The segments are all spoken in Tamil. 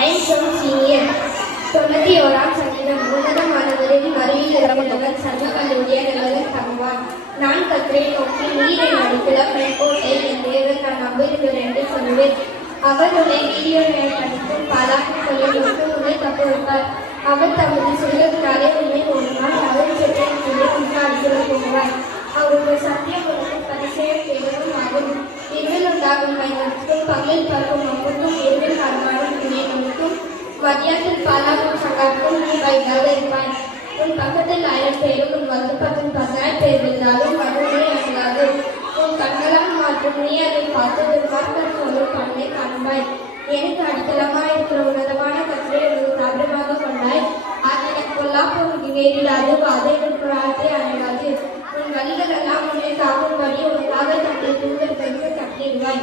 I am from senior. 91 சங்கீதம். உன்னதமானவரின் மறைவில் இருக்கிறவன் சர்வ கல்லூரியவன் தங்குவான். நான் கத்தரை நோக்கி நீரை அடிக்கலாம் என் கோட்டை என் தேவன் நான் நம்புகிறேன் என்று சொல்லுவேன். அவர் உன்னை வீடியோவை படித்தும் பாலாக்கும் சொல்லிவிட்டு உன்னை தப்புவிப்பார். அவர் தமது செல்வத்தினாலே உன்னை போடுவார். அவர் செல்வத்திலே உன்னை அடித்துள்ள போடுவார். அவருடைய சத்தியம் உனக்கு பரிசெயல் கேவலும் ஆகும். இருவில் உண்டாகும் மையத்துக்கும் பகலில் பறக்கும் மம்புக்கும் இருவில் மரமாடும் துணை நமக்கும் மதியத்தில் பாலாக்கும் சங்காக்கும் நீ வைத்தாக இருப்பாய். உன் பக்கத்தில் 1000 பேரும் உன் வலது பக்கம் 10,000 பேர் இருந்தாலும் மறுமுறை அணுகாது. உன் கண்களால் மாற்றும் நீ அதை பார்த்து துன்மார்க்கர் சொல்லும் கண்ணை காண்பாய். எனக்கு அடித்தளமாய் இருக்கிற உன்னதமான கற்றை ஒரு தாபிரமாக கொண்டாய். அது எனக்கு பொல்லாப்பு நேரிடாது, வாதை உட்புறத்தை அணுகாது. உன் வழிகள் எல்லாம் உன்னை காக்கும்படி உனக்காக தங்களை தூதர்களுக்கு கட்டிடுவாய்.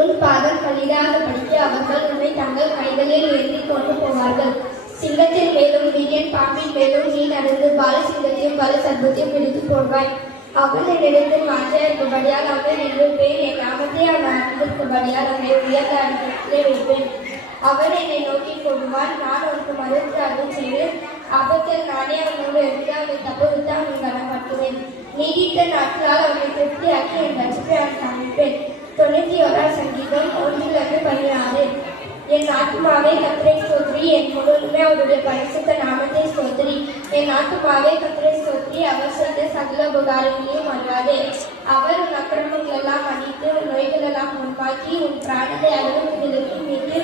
உன் பாதம் கல்லிடாத படிக்க அவர்கள் உன்னை தங்கள் கைகளில் ஏந்தி கொண்டு போவார்கள். சிங்கத்தின் மேலும் வீரியன் பாம்பின் மேலும் நீ நடந்து பால சிங்கத்தையும் பால சர்பத்தையும் பிடித்து போடுவாய். அவன் என்னிடத்தில் மாற்றியிருக்கும்படியால் அவன் நிறுவேன். என் நாமத்தை அவன் அறிந்திருக்கும்படியால் அவனை உயர்ந்த அடிப்படையிலே வைப்பேன். அவன் என்னை நோக்கி கொள்வான். நான் உனக்கு மறுத்து அருள் செய்வேன். ஆபத்தில் நானே அவனோடு எடுத்து அவனை தப்புவித்து அவனை கனப்படுத்துவேன். நீடித்த நாட்களால் அவனை திருப்தியாக்கி என் ரட்சிப்பை அவன் காண்பிப்பேன். 91 சங்கீதம் 1-16. என் ஆத்மாவே கர்த்தரை ஸ்தோத்திரி, என் முழுவதுமே அவருடைய பரிசுத்த நாமத்தை ஸ்தோத்திரி. என் ஆத்மாவே கர்த்தரை ஸ்தோத்திரி, அவர் செய்த சகல உபகாரங்களையும் மறவாதே. அவர் உன் அக்கிரமங்களெல்லாம் மன்னித்து உன் நோய்களெல்லாம் முன்பாக்கி உன் பிராணத்தை அளவுக்கு விலக்கி மீட்டு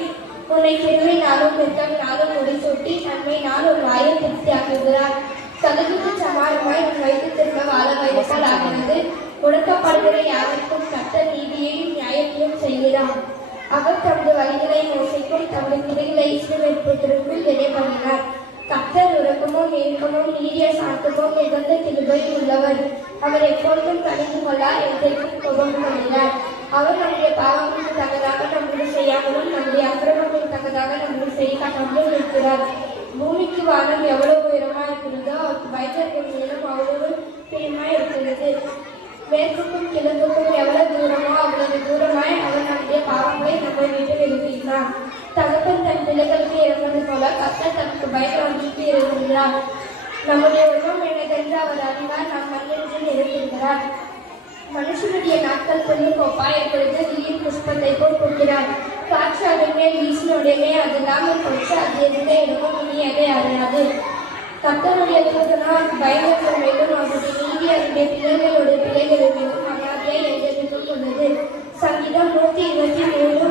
உன்னை கிருமினாலும் நிறுத்தமினாலும் முடிசூட்டி நன்மையினால் உன் வாயை திருப்தியாக்குகிறார். சதுகுக்கு சமானமாய் உன் வயிற்றுத்திருக்க வாழ வயதால் ஆகிறது. ஒடுக்கப்படுகிற யாருக்கும் கர்த்தர் நீதியையும் நியாயத்தையும் செய்கிறார். அவர் தமது வழிகளை மோசைக்கும் தமது கிளைகளை இஸ்ரவேலுக்குள் இடைபண்ணினார். கர்த்தர் உறக்கமும் நெருக்கமும் நீடிய சாந்தமும் மிகுந்த கிருபையும் உள்ளவர். அவர் எப்பொழுதும் கடிந்து கொள்ளார், எதற்கும் கோபம் கொள்கிறார். அவர் நம்முடைய பாவங்களுக்கு தக்கதாக நம்முடைய செய்யாமலும் நம்முடைய அக்கிரமங்களுக்கு தக்கதாக நம்முடைய செய்யாமலும் இருக்கிறார். பூமிக்கு வானம் எவ்வளவு உயரமா இருக்கிறதோ அவருக்கு பயத்திற்கு மேலும் அவ்வளவு பிரியமாய் இருக்கிறது. மேற்குக்கும் கிழக்குக்கும் எவ்வளவு தூரமோ அவ்வளவு தூரமாய் அவர் நம்முடைய பாவங்களை நம்மை விட்டு விடுவிக்கிறார். தகப்பன் தன் பிள்ளைகளுக்கு இறங்குவது போல கர்த்தர் தனக்கு பயப்படுவதற்கு இருக்கிறார். நம்முடைய உருவம் என்னதென்று அவர் அறிவார். நாம் மண்ணில் இருக்கிறார். மனுஷனுடைய நாட்கள் கொஞ்சம் கோப்பாய் இருக்கிறது. நீரின் புஷ்பத்தை போல் கொடுக்கிறார். காற்று அதன் மேல் வீசின உடனே அது இல்லாமல் போச்சு. அது எந்த இடமும் இனி அதை அறியாது. கர்த்தருடைய தூதனால் பயங்கரங்கள் மேலும் அவருடைய நீதி அவருடைய பிள்ளைகளுடைய பிள்ளைகளுக்கும் மரியாதையை எதிர்த்துக் கொண்டது. சங்கீதம் 123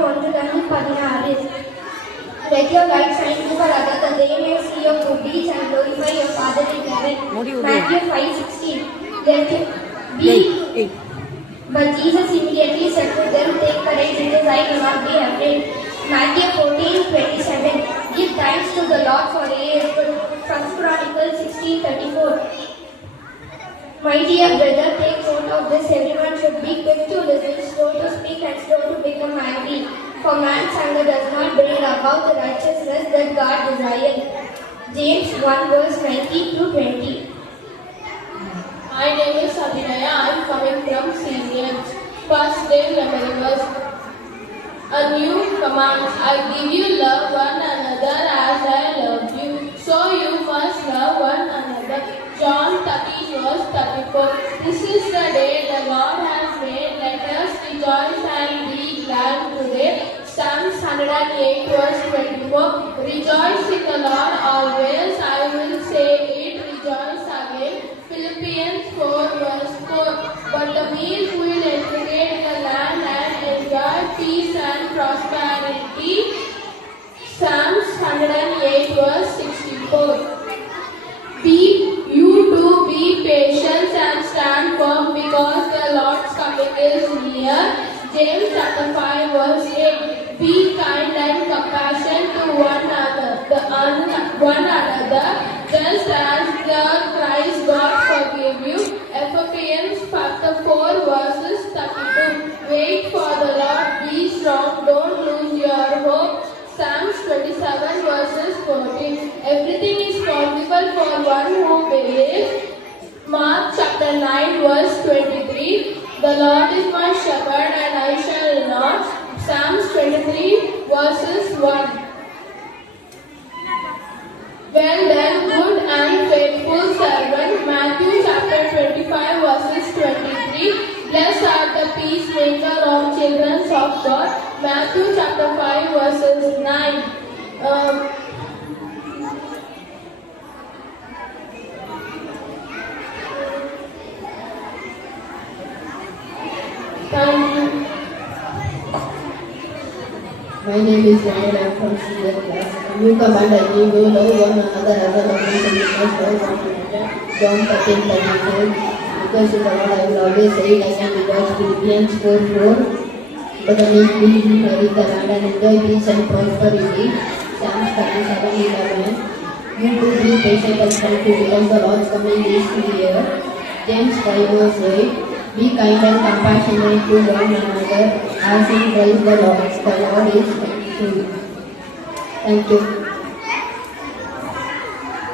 1-16. Let your light shine before others, that they may see your good deeds and glorify your Father in heaven. Matthew 5:16. Let it be. But Jesus immediately said to them, take courage, because I do not be afraid. Matthew 14:27. Give thanks to the Lord for he is good. 1 Chronicles 16:34. My dear brother, take note of this. Everyone should be quick to listen, slow to speak, and slow to become angry. For man's anger does not bring about the righteousness that God desires. James 1:19-20. My name is Abhinaya. I am coming from seniors. First day memory verse. A new command. I give you love one another as I love you. So you must love one another. John 13:34. This is the day the Lord has made. Let us rejoice and be glad today. Psalms 108:24. Rejoice in the Lord always. I will say it. Rejoice again. Philippians 4:4. But the meek will inherit the land and enjoy peace and prosperity. Psalms 108:64. You too be patient and stand firm, because the Lord's coming is near. James 5:8. Be kind and compassionate to one another, just as the Christ God forgave you. Ephesians 4:32. Wait for the Lord, be strong, don't lose your hope. Psalms 27:14. Everything is possible for one who believes. Mark chapter 9:23. The Lord is my shepherd and I shall not. Psalms 23:1. God. Matthew chapter 5 verses 9. Thank you. My name is Ryan. I am from senior class. A new command I give you: love one another as a loving because love one another. John 13:34. Because in the world I will always say it again because Philippians 4:4. But the meek will inherit the land and enjoy peace and prosperity. Psalms 37:11. You too be patient and thankful because the Lord's coming is near. James 5:8. Be kind and compassionate to one another as in Christ the Lord. The Lord is faithful. Thank you.